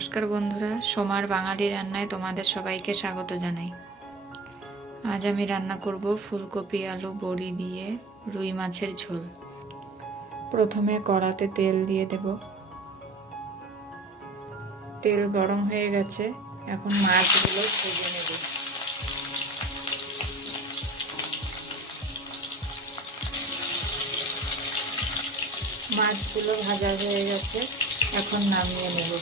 নমস্কার বন্ধুরা, সোমার বাঙালি রান্নায় তোমাদের সবাইকে স্বাগত জানাই। আজ আমি রান্না করব ফুলকপি আলু বড়ি দিয়ে রুই মাছের ঝোল। প্রথমে কড়াতে তেল দিয়ে দেব। তেল গরম হয়ে গেছে, এখন মাছগুলো ভেজে নেব। মাছগুলো ভাজা হয়ে গেছে, এখন নামিয়ে নেব।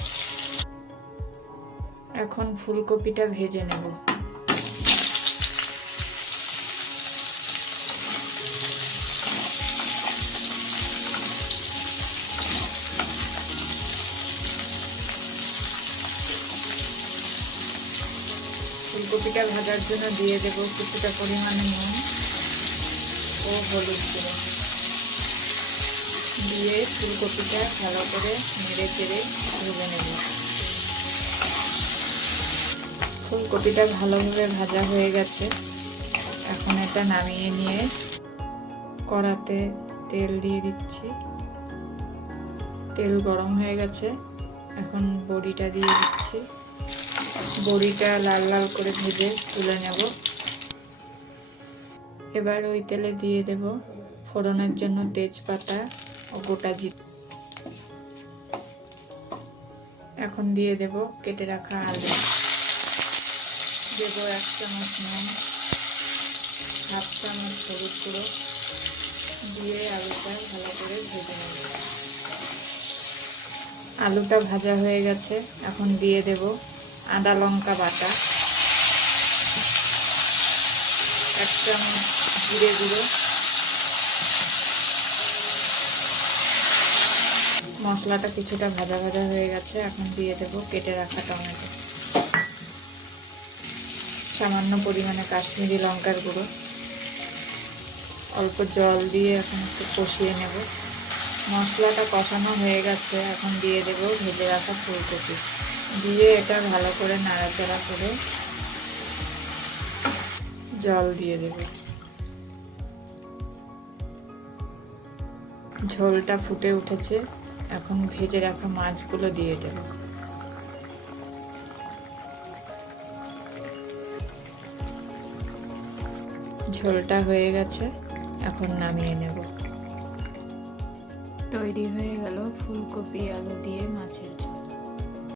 এখন ফুলকপিটা ভেজে নেব। ফুলকপিটা ভাজার জন্য দিয়ে দেব কিছুটা পরিমাণে নুন ও হলুদ গুঁড়ো। দিয়ে ফুলকপিটা ভালো করে নেড়ে চেড়ে ভেজে নেব। ফুলকপিটা ভালোভাবে ভাজা হয়ে গেছে, এখন এটা নামিয়ে নিয়ে কড়াতে তেল দিয়ে দিচ্ছি। তেল গরম হয়ে গেছে, এখন বড়িটা দিয়ে দিচ্ছি। বড়িটা লাল লাল করে ভেজে তুলে নেব। এবার ওই তেলে দিয়ে দেব ফোড়নের জন্য তেজপাতা ও গোটা জিরে। এখন দিয়ে দেব কেটে রাখা আলু। দেব 1 চামচ নুন, 1/2 চামচ হলুদ গুঁড়ো দিয়ে আলুটা ভালো করে ভেজে নেব। আলুটা ভাজা হয়ে গেছে, এখন দিয়ে দেব আদা লঙ্কা বাটা, 1 চামচ জিরে গুঁড়ো। মশলাটা কিছুটা ভাজা ভাজা হয়ে গেছে, এখন দিয়ে দেব কেটে রাখা টমেটো, সামান্য পরিমাণে কাশ্মীরি লঙ্কার গুঁড়ো, অল্প জল দিয়ে এখন একটু কষিয়ে নেব। মশলাটা কষানো হয়ে গেছে, এখন দিয়ে দেব ভেজে রাখা ফুলকপি। দিয়ে এটা ভালো করে নাড়াচাড়া করে জল দিয়ে দেব। ঝোলটা ফুটে উঠেছে, এখন ভেজে রাখা মাছগুলো দিয়ে দেব। ঝোলটা হয়ে গেছে, এখন নামিয়ে নেব। তৈরি হয়ে গেল ফুলকপি আলু দিয়ে মাছের ঝোল।